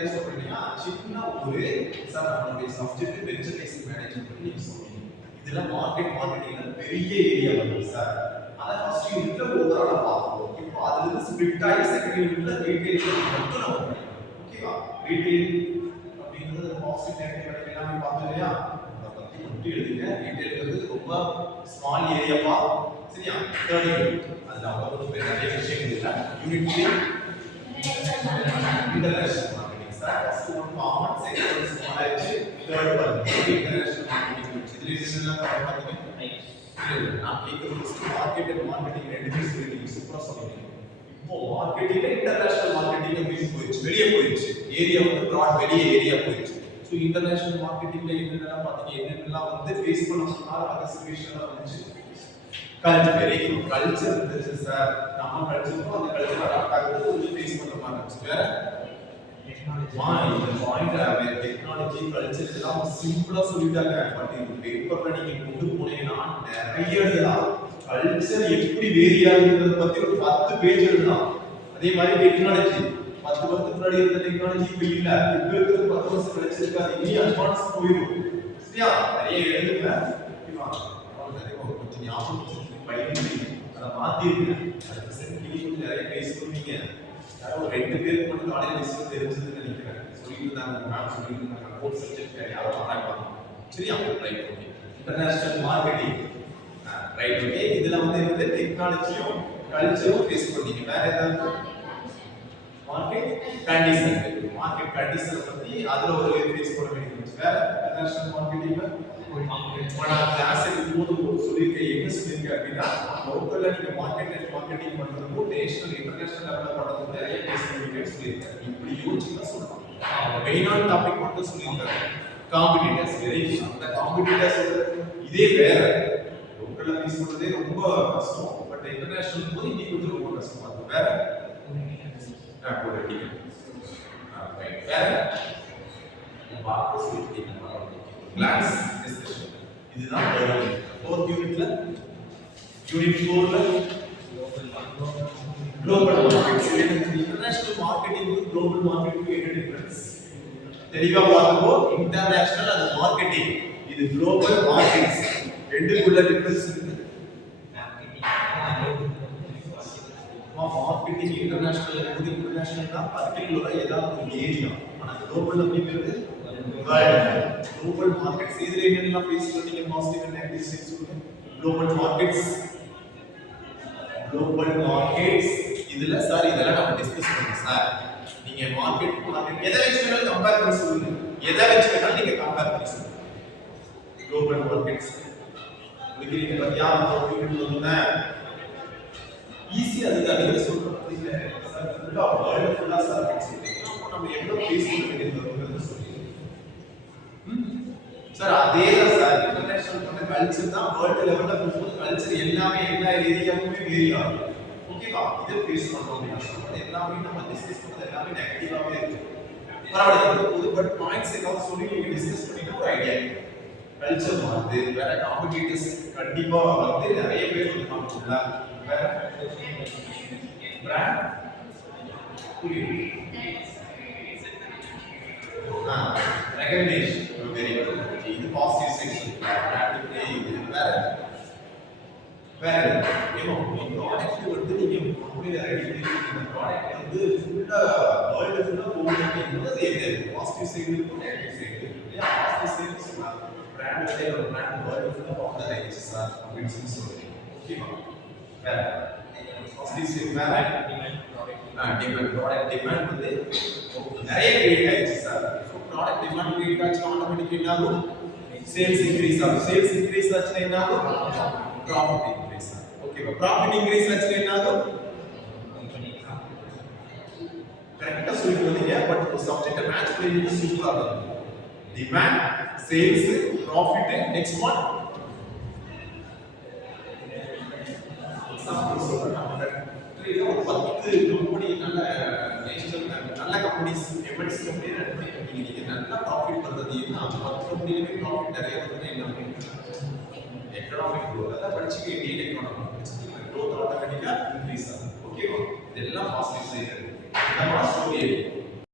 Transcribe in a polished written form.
Area சொல்றீங்கன்னா சின்ன ஒரு சார் நம்மளுடைய சப்ஜெக்ட் வெஞ்சரைசிங் மேனேஜ்மெண்ட் நீங்க சொன்னீங்க. இதுல மார்க்கெட்டிங்ல பெரிய ஏரியா வருது சார். அத ஃபர்ஸ்ட் யூனிட்ல ஓவராலா பார்ப்போம். இப்போ அதுல இருந்து ஸ்பிளிட் ஆகி செகண்ட் யூனிட்ல ரீட்டைல் மட்டும் நம்ம படிப்போம். ஓகேவா? ரீட்டைல் அப்படிங்கிறது பாசிட்டிவ் நெகட்டிவ் எல்லாமே பார்த்தோம் இல்லையா? அத பத்தி மட்டும் எழுதுங்க. ரீட்டைல்ங்கிறது ரொம்ப ஸ்மால் ஏரியாவா சரியா? தேர்ட் யூனிட் அதுல அவ்வளவு நிறைய விஷயங்கள் இல்ல. Unit 3 international marketing sir. First one common, second one small edge, third one international marketing. இதுல என்னெல்லாம் பாத்தீங்க நான் கேக்குறது மார்க்கெட் அண்ட் மார்க்கெட்டிங் ரெண்டுமே சொல்லிட்டீங்க சூப்பரா சொன்னீங்க. இப்போ மார்க்கெட்டிங்ல இன்டர்நேஷனல் மார்க்கெட்டிங் அப்படின்னு போயிடுச்சு, வெளியே போயிடுச்சு, ஏரியா வந்து பிராட் வெளியே ஏரியா போயிடுச்சு. ஸோ இன்டர்நேஷனல் மார்க்கெட்டிங்ல என்னென்னலாம் பாத்தீங்க, என்னென்னலாம் வந்து ஃபேஸ் பண்ண சொன்னாலும் அந்த சிச்சுவேஷன்லாம் வந்துச்சு. கல்ச்சர் வெரி குட், கல்ச்சர் இருந்துச்சு சார். நம்ம கல்ச்சருக்கும் அந்த கல்ச்சர் அடாப்ட் ஆகுறது கொஞ்சம் ஃபேஸ் பண்ற மாதிரி இருந்துச்சு. வேற இந்த பாயிண்ட் டெக்னாலஜி கல்ச்சர் எல்லாம் சிம்பிளா சொல்லிட்டாங்க. பட் இந்த பேப்பர்ல நீங்க கொண்டு போனீங்கன்னா நிறைய எழுதலாம். கல்ச்சர் எப்படி வேரி ஆகுதுன்றத பத்தி ஒரு 10 பேஜ் எழுதலாம். அதே மாதிரி டெக்னாலஜி 10 வருஷத்துக்கு முன்னாடி இருந்த டெக்னாலஜி இப்ப இல்ல, இப்ப இருக்கிறது 10 வருஷம் கழிச்சு இருக்காது, இனி அட்வான்ஸ் போயிடும். சரியா? நிறைய எழுதுங்க. ஓகேவா? கொஞ்சம் ஞாபகம் அதை மாத்திருங்க. அடுத்த செகண்ட் நிறைய பேசி சொன்னீங்க. யாரோ 2 பேருக்கு மட்டும் காலேஜ் விஷயம் தெரிஞ்சதுன்னு நினைக்கிறேன். சொல்லிட்டு இருந்தாங்க, மேம் சொல்லிட்டு இருந்தாங்க, கோர்ஸ் சப்ஜெக்ட் யாரோ ஆராய்வாங்க. சரியா? Right, okay. International marketing right, okay. இதுல வந்து இந்த டெக்னாலஜியும் கல்ச்சரும் ஃபேஸ் பண்ணீங்க. வேற ஏதாவது மார்க்கெட் கண்டிஷன், மார்க்கெட் கண்டிஷன் பத்தி அதுல ஒரு ஃபேஸ் பண்ண வேண்டியது. வேற இன்டர்நேஷனல் மார்க்கெட்டிங்ல கிளாஸ் எடுக்கும்போது சொல்லியிருக்கேன், என்ன சொல்லியிருக்கேன் அப்படின்னா லோக்கல்ல நீங்க மார்க்கெட்டிங் பண்றதுக்கும் நேஷனல் இன்டர்நேஷனல் லெவல்ல பண்றதுக்கும் நிறைய பேசியிருக்கேன்னு சொல்லியிருக்கேன். இப்படி யோசிச்சுன்னா சொல்லலாம். மெயினான டாபிக் மட்டும் சொல்லியிருக்காங்க. Competitors very good. அந்த காம்படிட்டர்ஸ் இதே வேற. லோக்கல்ல ஃபேஸ் பண்றதே ரொம்ப கஷ்டம். பட் இன்டர்நேஷனல் போது இன்னைக்கு வந்து ரொம்ப கஷ்டமா இருக்கு. வேற போடுறீங்க. வேற பார்த்து சொல்லிட்டீங்க. கிளாஸ் டிஸ்கஷன் இதுதான் ஃபோர்த் யூனிட்ல. யூனிட் 4ல global markets. International marketing global marketing என்ன டிஃபரன்ஸ் தெளிவா பார்ப்போம். இன்டர்நேஷனல் அது மார்க்கெட்டிங், இது குளோபல் மார்க்கெட்ஸ். ரெண்டுக்குள்ள டிஃபரன்ஸ் இருக்கு. மார்க்கெட்டிங் இன்டர்நேஷனல் இருக்குது. இன்டர்நேஷனல்னா பர்టిక్యులரா ஏதாவது ஒரு ஏரியா. ஆனா குளோபல் அப்படிங்கிறது global markets. இதுல என்னெல்லாம் ஃபேஸ் பண்ணீங்க, பாசிட்டிவ் அண்ட் நெகட்டிவ் சைட்ஸ் சொல்லுங்க. global markets இதுல சார் இதெல்லாம் நம்ம டிஸ்கஸ் பண்ணோம் சார். நீங்க மார்க்கெட் எதை வச்சு வேணாலும் கம்பேர் பண்ணி சொல்லுங்க, எதை வச்சு வேணாலும் நீங்க கம்பேர் பண்ணி சொல்லுங்க. global markets புரியுறீங்க பத்தியா? சொல்லுங்க ஈஸியா அதுதான் நீங்க சொல்றது இல்ல சார். ஃபுல்லா வேர்ல்ட் ஃபுல்லா சார் சொல்றீங்க. அப்ப நம்ம எவ்வளவு ஃபேஸ் பண்ண வேண்டியது வரும்ன்றது சொல்லுங்க சார். அதே தான் சார் இன்டர்நேஷனல் பண்ண கல்ச்சர் தான் வேர்ல்ட் லெவல்ல போகும்போது கல்ச்சர் எல்லாமே எல்லா ஏரியாவுமே வேரி ஆகும். ஓகேவா? இதை ஃபேஸ் பண்றோம் அப்படின்னா சொல்றது எல்லாமே நம்ம டிஸ்கஸ் பண்றது எல்லாமே நெகட்டிவாவே இருக்கு. பரவாயில்ல போது. பட் பாயிண்ட்ஸ் ஏதாவது சொல்லி நீங்க டிஸ்கஸ் பண்ணிட்டு ஒரு ஐடியா கல்ச்சர் வந்து வேற காம்படிட்டர்ஸ் கண்டிப்பா வந்து நிறைய பேர் வந்து காமிச்சுடா. வேற பிராண்ட் ரெகக்னிஷன் வெரி குட். இது பாசிட்டிவ் சைட்ஸ். பிராண்ட் வேற ஏனோ இந்த ப்ராடக்ட் வந்து நீங்க கம்பெனில ரெடி பண்ணிருக்கீங்க. இந்த ப்ராடக்ட் வந்து ஃபுல்லா வேர்ல்ட் ஃபுல்லா போகுது அப்படிங்கிறது அது பாசிட்டிவ் சைடு இருக்கும், நெகட்டிவ் சைடு இருக்கு. பாசிட்டிவ் சைடு சொன்னா பிராண்ட் வந்து ஒரு பிராண்ட் வேர்ல்ட் ஃபுல்லா பாப்புலர் ஆயிடுச்சு சார் அப்படின்னு சொல்றீங்க. ஓகேவா? வேற பாசிட்டிவ் சைடு வேற டிமாண்ட் ப்ராடக்ட் டிமாண்ட் வந்து நிறைய கிரியேட் ஆயிடுச்சு sir. So product demand create ஆச்சு, ஆட்டோமேட்டிக் என்ன ஆகும்? சேல்ஸ் இன்க்ரீஸ் ஆகும். சேல்ஸ் இன்க்ரீஸ் ஆச்சுன்னா என்ன ஆகும்? ப்ராஃபிட் இன்க்ரீஸ் ஆகும். ஓகேவா? ப்ராஃபிட் இன்க்ரீஸ் ஆச்சுன்னா என்ன ஆகும்? கரெக்டா சொல்லிட்டு வந்தீங்க. பட் சப்ஜெக்ட் மேட்ச் பண்ணி சூப்பரா இருக்கும். Demand, sales, profit, next one example சொல்றேன். ஒரு 10 கம்பெனி நல்ல கம்பெனிஸ் எம்என்சி கம்பெனி ரன் பண்ணிட்டு நீங்க நல்லா ப்ராஃபிட் பண்றது என்ன? 10 கம்பெனிலயே ப்ராஃபிட் நிறைய வருதுன்னா என்ன பண்ணுவீங்க? எக்கனாமிக் growth அத படிச்சுக்க இந்தியன் எக்கனாமி படிச்சுக்க growth ஆட்டோமேட்டிக்கா இன்க்ரீஸ் ஆகும். ஓகேவா? இதெல்லாம் பாசிட்டிவ் சைடு. இந்த மாதிரி ஸ்டோரி